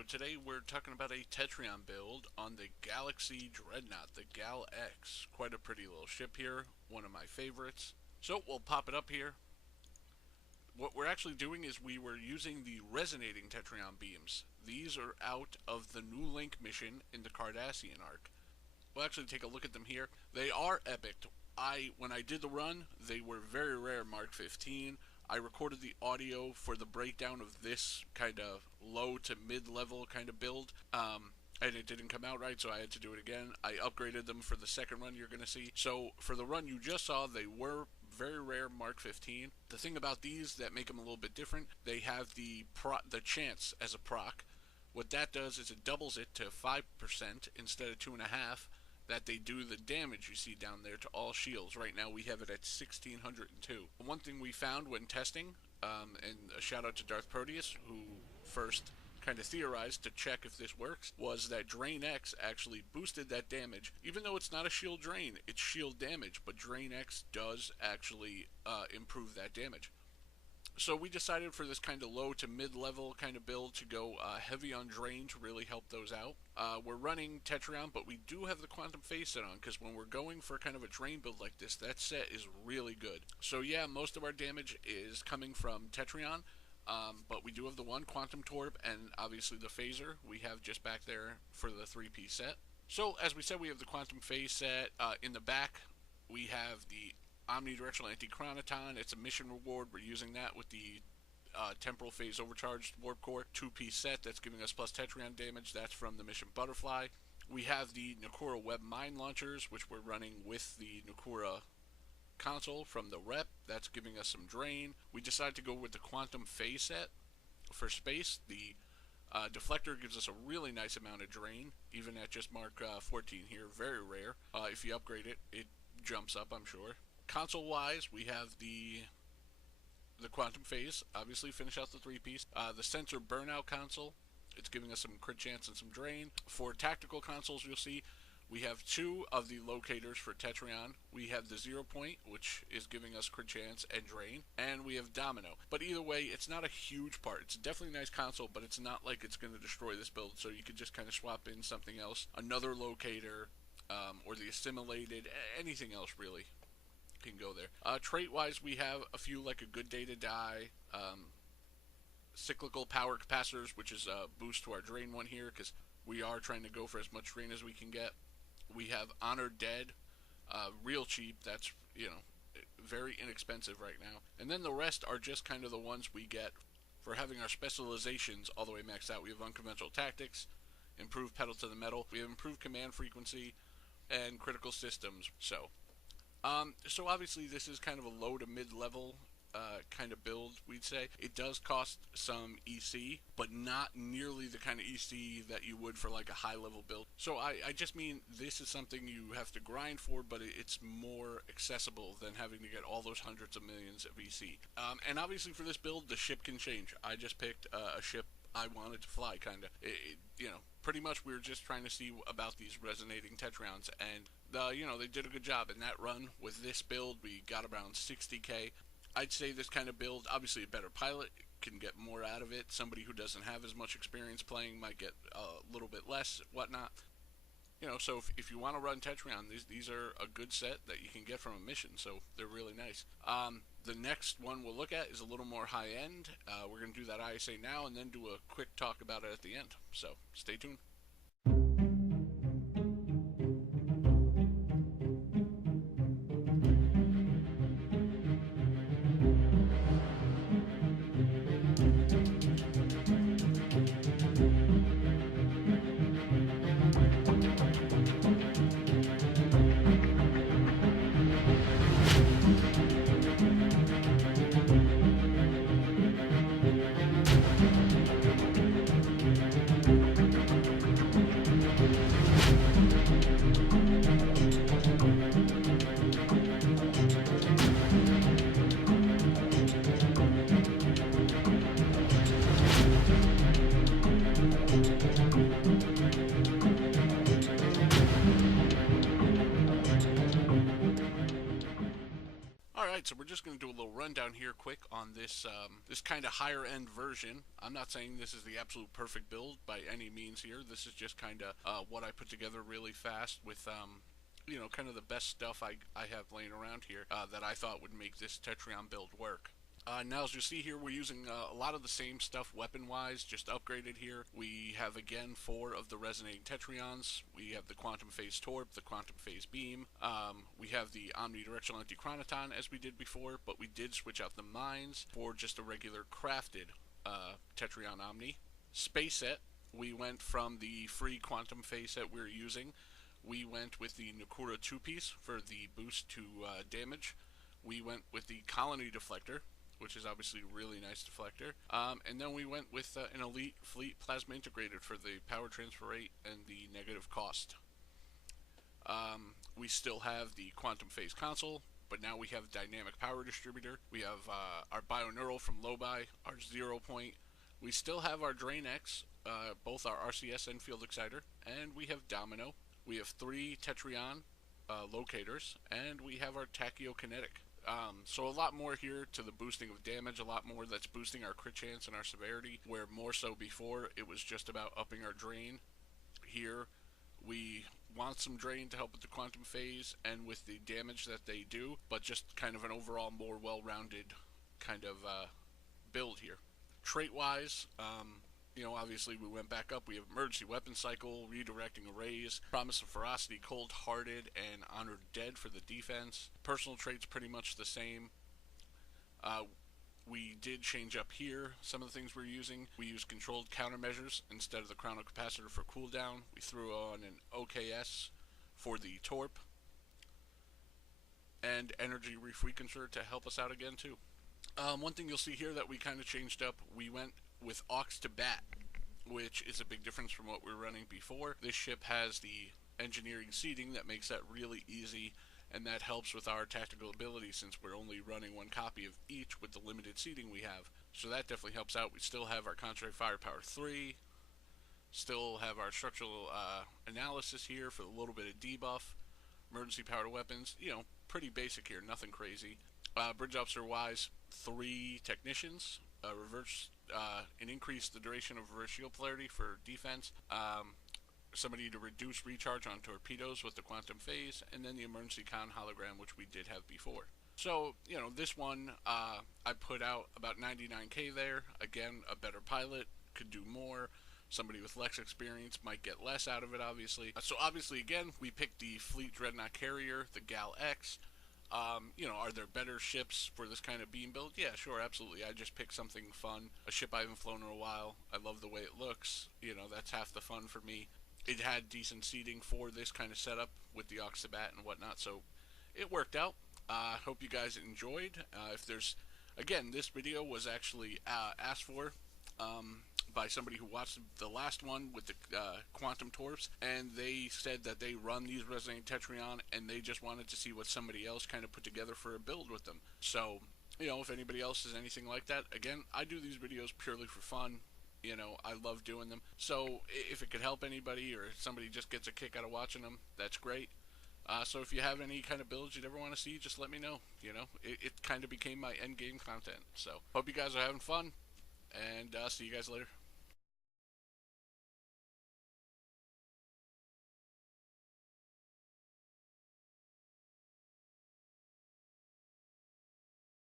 So today we're talking about a Tetryon build on the Galaxy Dreadnought, the Gal X. Quite a pretty little ship here, one of my favorites. So we'll pop it up here. What we're actually doing is we were using the resonating Tetryon beams. These are out of the New Link mission in the Cardassian arc. We'll actually take a look at them here. They are epic. When I did the run, they were very rare Mark 15. I recorded the audio for the breakdown of this kind of low to mid-level kind of build, and it didn't come out right, so I had to do it again. I upgraded them for the second run you're going to see. So for the run you just saw, they were very rare Mark 15. The thing about these that make them a little bit different, they have the chance as a proc. What that does is it doubles it to 5% instead of 2.5%. That they do the damage you see down there to all shields. Right now we have it at 1602. One thing we found when testing, and a shout out to Darth Proteus, who first kind of theorized to check if this works, was that Drain X actually boosted that damage. Even though it's not a shield drain, it's shield damage, but Drain X does actually improve that damage. So we decided for this kind of low to mid-level kind of build to go heavy on drain to really help those out. We're running Tetryon, but we do have the Quantum Phase set on, because when we're going for kind of a drain build like this, that set is really good. So yeah, most of our damage is coming from Tetryon, but we do have the one Quantum Torp, and obviously the Phaser we have just back there for the 3-piece set. So as we said, we have the Quantum Phase set. In the back, we have the Omnidirectional Anti-Chronoton. It's a mission reward. We're using that with the Temporal Phase Overcharged Warp Core 2-piece set that's giving us plus Tetryon damage. That's from the mission Butterfly. We have the Nakura Web Mine Launchers, which we're running with the Nakura console from the rep. That's giving us some drain. We decided to go with the Quantum Phase set for space. The Deflector gives us a really nice amount of drain, even at just Mark 14 here. Very rare. If you upgrade it, it jumps up, I'm sure. Console-wise, we have the Quantum Phase, obviously finish out the 3-piece. The Sensor Burnout console, it's giving us some crit chance and some drain. For tactical consoles, you'll see, we have 2 of the locators for Tetryon. We have the 0 Point, which is giving us crit chance and drain, and we have Domino. But either way, it's not a huge part. It's definitely a nice console, but it's not like it's going to destroy this build, so you could just kind of swap in something else, another locator, or the assimilated, anything else really can go there. Trait wise, we have a few like a Good Day to Die, cyclical power capacitors, which is a boost to our drain one here, because we are trying to go for as much drain as we can get. We have Honor Dead, real cheap. That's, you know, very inexpensive right now. And then the rest are just kind of the ones we get for having our specializations all the way maxed out. We have Unconventional Tactics, improved Pedal to the Metal, we have improved command frequency, and critical systems. So obviously this is kind of a low to mid-level kind of build, we'd say. It does cost some EC, but not nearly the kind of EC that you would for like a high-level build. So I just mean this is something you have to grind for, but it's more accessible than having to get all those hundreds of millions of EC. And obviously for this build, the ship can change. I just picked a ship I wanted to fly, kind of. You know, pretty much we were just trying to see about these resonating Tetryons, and you know, they did a good job in that run. With this build, we got around 60k. I'd say this kind of build, obviously a better pilot can get more out of it. Somebody who doesn't have as much experience playing might get a little bit less, whatnot. You know, so if you want to run Tetryon, these are a good set that you can get from a mission, so they're really nice. The next one we'll look at is a little more high-end. We're going to do that ISA now and then do a quick talk about it at the end, so stay tuned. so we're just going to do a little rundown here quick on this this kind of higher end version. I'm not saying this is the absolute perfect build by any means here. This is just kind of what I put together really fast with you know, kind of the best stuff I have laying around here that I thought would make this Tetryon build work. Now, as you see here, we're using a lot of the same stuff weapon-wise, just upgraded here. We have, again, 4 of the Resonating Tetryons. We have the Quantum Phase Torp, the Quantum Phase Beam. We have the Omnidirectional Anti-Chronoton, as we did before, but we did switch out the mines for just a regular crafted Tetryon Omni. Space set, we went from the free Quantum Phase set we were using. We went with the Nakura 2-piece for the boost to damage. We went with the Colony Deflector, which is obviously a really nice deflector. And then we went with an Elite Fleet Plasma Integrated for the power transfer rate and the negative cost. We still have the Quantum Phase Console, but now we have Dynamic Power Distributor. We have our Bioneural from Lobi, our 0 Point. We still have our Drain X, both our RCS and Field Exciter, and we have Domino. We have 3 Tetryon locators, and we have our Tachyokinetic. So a lot more here to the boosting of damage, a lot more that's boosting our crit chance and our severity, where more so before it was just about upping our drain. Here we want some drain to help with the quantum phase and with the damage that they do, but just kind of an overall more well-rounded kind of build here. Trait-wise, you know, obviously we went back up. We have Emergency Weapon Cycle, Redirecting Arrays, Promise of Ferocity, Cold-Hearted, and Honored Dead for the defense. Personal traits pretty much the same. We did change up here some of the things we're using. We used Controlled Countermeasures instead of the Chrono Capacitor for cooldown. We threw on an OKS for the Torp, and Energy Refrequencer to help us out again too. One thing you'll see here that we kind of changed up, we went with Aux to Bat, which is a big difference from what we were running before. This ship has the engineering seating that makes that really easy, and that helps with our tactical ability since we're only running 1 copy of each with the limited seating we have. So that definitely helps out. We still have our Contrary Firepower 3, still have our structural analysis here for a little bit of debuff, emergency powered weapons, you know, pretty basic here, nothing crazy. Bridge officer wise, 3 technicians, and increase the duration of reverse shield polarity for defense, somebody to reduce recharge on torpedoes with the quantum phase, and then the emergency con hologram, which we did have before. So, you know, this one, I put out about 99k there. Again, a better pilot could do more. Somebody with less experience might get less out of it, obviously. So obviously, again, we picked the Fleet Dreadnought carrier, the Gal X. You know, are there better ships for this kind of beam build? Yeah, sure, absolutely. I just picked something fun, a ship I haven't flown in a while. I love the way it looks. You know, that's half the fun for me. It had decent seating for this kind of setup with the Aux to Bat and whatnot, so it worked out. Hope you guys enjoyed. If there's, again, this video was actually asked for by somebody who watched the last one with the Quantum Torps, and they said that they run these Resonating Tetryon, and they just wanted to see what somebody else kind of put together for a build with them. So, you know, if anybody else is anything like that, again, I do these videos purely for fun. You know, I love doing them. So, if it could help anybody, or if somebody just gets a kick out of watching them, that's great. So if you have any kind of builds you'd ever want to see, just let me know. You know, it kind of became my end game content. So, hope you guys are having fun, and see you guys later.